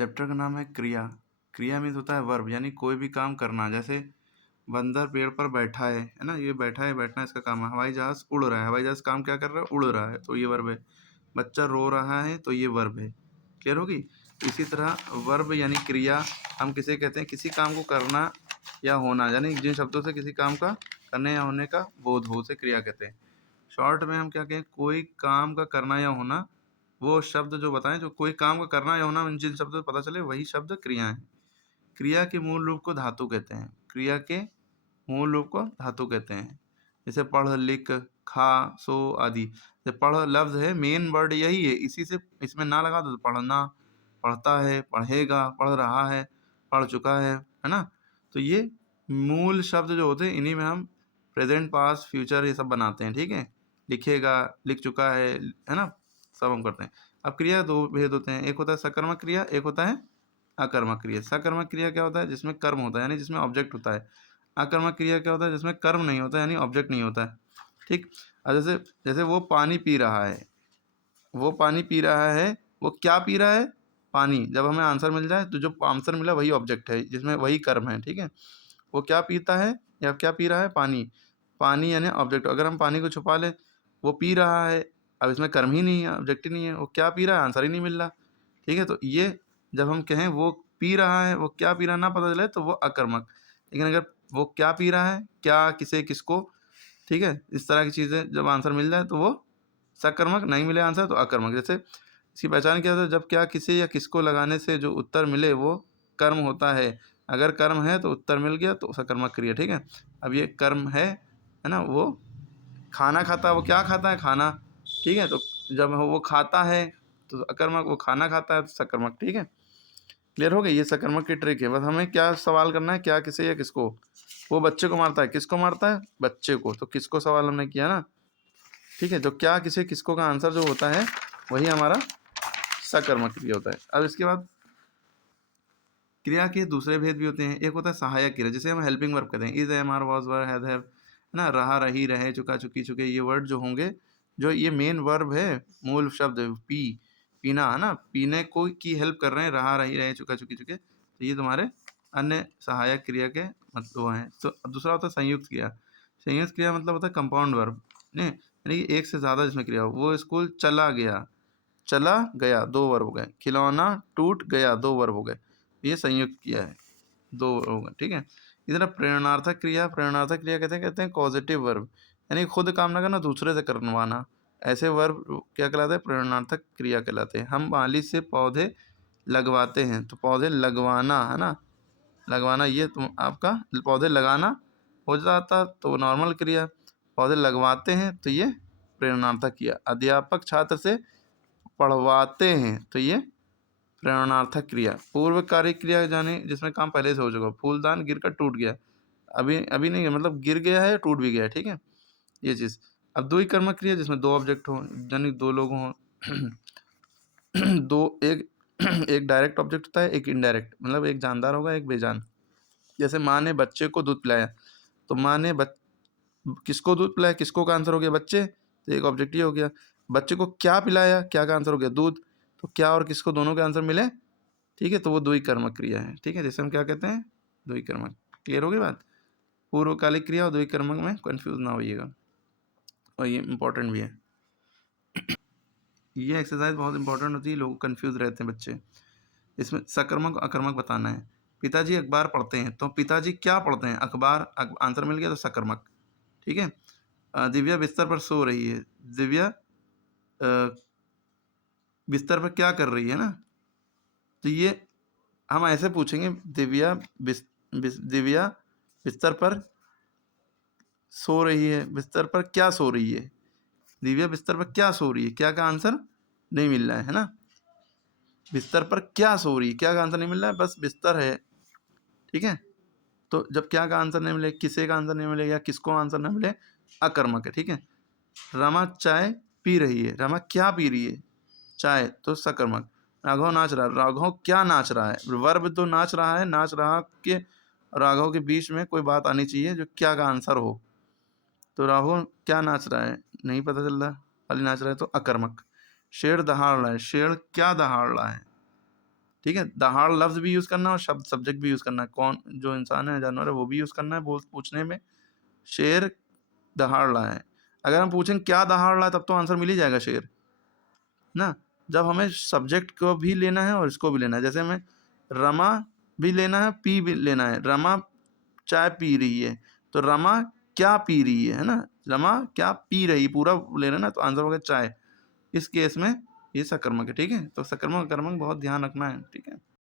Chapter का नाम है क्रिया। क्रिया मीन्स होता है वर्ब, यानी कोई भी काम करना। जैसे बंदर पेड़ पर बैठा है ना, ये बैठा है, बैठना इसका काम है। हवाई जहाज उड़ रहा है, हवाई जहाज काम क्या कर रहा है, उड़ रहा है, तो ये वर्ब है। बच्चा रो रहा है, तो ये वर्ब है। क्लियर होगी। इसी तरह वर्ब यानी क्रिया हम किसे कहते हैं, किसी काम को करना या होना, यानी जिन शब्दों से किसी काम का करने या होने का बोध हो, उसे क्रिया कहते हैं। शॉर्ट में हम क्या कहें, कोई काम का करना या होना, वो शब्द जो बताएं, जो कोई काम का करना या होना जिन शब्दों से पता चले, वही शब्द क्रिया है। क्रिया के मूल रूप को धातु कहते हैं। क्रिया के मूल रूप को धातु कहते हैं। जैसे पढ़, लिख, खा, सो आदि। जैसे पढ़ लफ्ज है, मेन वर्ड यही है, इसी से इसमें ना लगा दो तो पढ़ना, पढ़ता है, पढ़ेगा, पढ़ रहा है, पढ़ चुका है ना। तो ये मूल शब्द जो होते हैं, इन्हीं में हम प्रेजेंट, पास्ट, फ्यूचर ये सब बनाते हैं। ठीक है, लिखेगा, लिख चुका है ना, सब हम करते हैं। अब क्रिया दो भेद होते हैं, एक होता है सकर्मक क्रिया, एक होता है अकर्मक क्रिया। सकर्मक क्रिया क्या होता है, जिसमें कर्म होता है, यानी जिसमें ऑब्जेक्ट होता है। अकर्मक क्रिया क्या होता है, जिसमें कर्म नहीं होता, यानी ऑब्जेक्ट नहीं होता है। ठीक। अब जैसे जैसे वो पानी पी रहा है, वो पानी पी रहा है, वो क्या पी रहा है, पानी। जब हमें आंसर मिल जाए तो जो आंसर मिला वही ऑब्जेक्ट है, जिसमें वही कर्म है। ठीक है, वो क्या पीता है या क्या पी रहा है, पानी। पानी यानी ऑब्जेक्ट। अगर हम पानी को छुपा लें, वो पी रहा है, अब इसमें कर्म ही नहीं है, ऑब्जेक्ट ही नहीं है, वो क्या पी रहा है, आंसर ही नहीं मिल रहा। ठीक है, तो ये जब हम कहें वो पी रहा है, वो क्या पी रहा है ना पता चले, तो वो अकर्मक। लेकिन अगर वो क्या पी रहा है, क्या, किसे, किसको, ठीक है, इस तरह की चीज़ें जब आंसर मिल जाए तो वो सकर्मक, नहीं मिले आंसर तो अकर्मक। जैसे इसकी पहचान क्या होता है, जब क्या, किसे या किसको लगाने से जो उत्तर मिले वो कर्म होता है। अगर कर्म है तो उत्तर मिल गया तो सकर्मक क्रिया। ठीक है, अब ये कर्म है ना, वो खाना खाता है, वो क्या खाता है, खाना। ठीक है, तो जब वो खाता है तो अकर्मक, वो खाना खाता है तो सकर्मक। ठीक है, क्लियर हो गई। ये सकर्मक की ट्रिक है। बस हमें क्या सवाल करना है, क्या, किसे या किसको। वो बच्चे को मारता है, किसको मारता है, बच्चे को, तो किसको सवाल हमने किया ना। ठीक है, जो क्या, किसे, किसको का आंसर जो होता है वही हमारा सकर्मक क्रिया होता है। अब इसके बाद क्रिया के दूसरे भेद भी होते हैं। एक होता है सहायक क्रिया, जिसे हम हेल्पिंग वर्ब कहते हैं। Is, am, are, was, were, have, है ना, रहा, रही, रहे, चुका, चुकी, चुके, ये वर्ड जो होंगे, जो ये मेन वर्ब है, मूल शब्द पी, पीना है ना, पीने को की हेल्प कर रहे हैं, रहा, रही, रहे, चुका, चुकी, चुके, तो ये तुम्हारे अन्य सहायक क्रिया के मतलब वो हैं। तो दूसरा होता है संयुक्त क्रिया। संयुक्त क्रिया मतलब होता है कंपाउंड वर्ब, नहीं यानी कि एक से ज़्यादा जिसमें क्रिया हो। वो स्कूल चला गया, चला गया, दो वर्ब हो गए। खिलौना टूट गया, दो वर्ब हो गए। ये संयुक्त क्रिया है, दो वर्ब हो गए। ठीक है, इधर प्रेरणार्थक क्रिया। प्रेरणार्थक क्रिया कहते हैं पॉजिटिव वर्ब, यानी खुद काम ना करना, दूसरे से करवाना। ऐसे वर्ब क्या कहलाते हैं, प्रेरणार्थक क्रिया कहलाते हैं। हम माली से पौधे लगवाते हैं, तो पौधे लगवाना है ना, लगवाना, ये तुम आपका पौधे लगाना हो जाता तो नॉर्मल क्रिया, पौधे लगवाते हैं तो ये प्रेरणार्थक क्रिया। अध्यापक छात्र से पढ़वाते हैं तो ये प्रेरणार्थक क्रिया। पूर्वकारी क्रिया जाने जिसमें काम पहले से हो चुका, फूलदान गिरकर टूट गया, अभी अभी नहीं है, मतलब गिर गया है, टूट भी गया है। ठीक है, ये चीज़। अब दो ही कर्मक क्रिया, जिसमें दो ऑब्जेक्ट हो, यानी दो लोग हों दो, एक एक डायरेक्ट ऑब्जेक्ट होता है, एक इनडायरेक्ट, मतलब एक जानदार होगा, एक बेजान। जैसे माँ ने बच्चे को दूध पिलाया, तो माँ ने किसको दूध पिलाया, किसको का आंसर हो गया, बच्चे, तो एक ऑब्जेक्ट ही हो गया। बच्चे को क्या पिलाया, क्या का आंसर हो गया, दूध, तो क्या और किसको, दोनों के आंसर मिले। ठीक है, तो वो द्वि कर्मक क्रिया है। ठीक है, जैसे हम क्या कहते हैं, द्वि कर्मक। क्लियर हो गई बात। पूर्वकालिक क्रिया और द्वि कर्मक में कंफ्यूज ना होइएगा, और ये इंपॉर्टेंट भी है। ये एक्सरसाइज बहुत इंपॉर्टेंट होती है, लोग कंफ्यूज रहते हैं बच्चे। इसमें सकर्मक अकर्मक बताना है। पिताजी अखबार पढ़ते हैं, तो पिताजी क्या पढ़ते हैं, अखबार, आंसर मिल गया तो सकर्मक। ठीक है, दिव्या बिस्तर पर सो रही है, दिव्या बिस्तर पर क्या कर रही है ना, तो ये हम ऐसे पूछेंगे, दिव्या बिस्तर पर सो रही है, बिस्तर पर क्या सो रही है, दिव्या बिस्तर पर क्या सो रही है, क्या का आंसर नहीं मिल रहा है ना, बिस्तर पर क्या सो रही है, क्या का आंसर नहीं मिल रहा है, बस बिस्तर है। ठीक है, तो जब क्या का आंसर नहीं मिले, किसे का आंसर नहीं मिले, या किसको आंसर नहीं मिले, अकर्मक है। ठीक है, रमा चाय पी रही है, रमा क्या पी रही है, चाय, तो सकर्मक। राघव नाच रहा है, राघव क्या नाच रहा है, वर्ब तो नाच रहा है, नाच रहा के राघव के बीच में कोई बात आनी चाहिए जो क्या का आंसर हो। तो राघव क्या नाच रहा है, नहीं पता चल रहा, खाली नाच रहा है, तो अकर्मक। शेर दहाड़ रहा है, शेर क्या दहाड़ रहा है, ठीक है? दहाड़ लफ्ज़ भी यूज़ करना है और शब्द सब्जेक्ट भी यूज़ करना है। कौन जो इंसान है, जानवर है, वो भी यूज़ करना है बोल पूछने में। शेर दहाड़ रहा है। अगर हम पूछें क्या दहाड़ रहा है, तब तो आंसर मिल ही जाएगा शेर, ना? जब हमें सब्जेक्ट को भी लेना है और इसको भी लेना है। जैसे हमें रमा भी लेना है, पी भी लेना है। रमा चाय पी रही है, तो रमा क्या पी रही है ना? रमा क्या पी रही, पूरा ले रहे हैं ना, तो आंसर होगा चाय। इस केस में ये सकर्मक है, ठीक है? तो सकर्मक, अकर्मक बहुत ध्यान रखना है, ठीक है?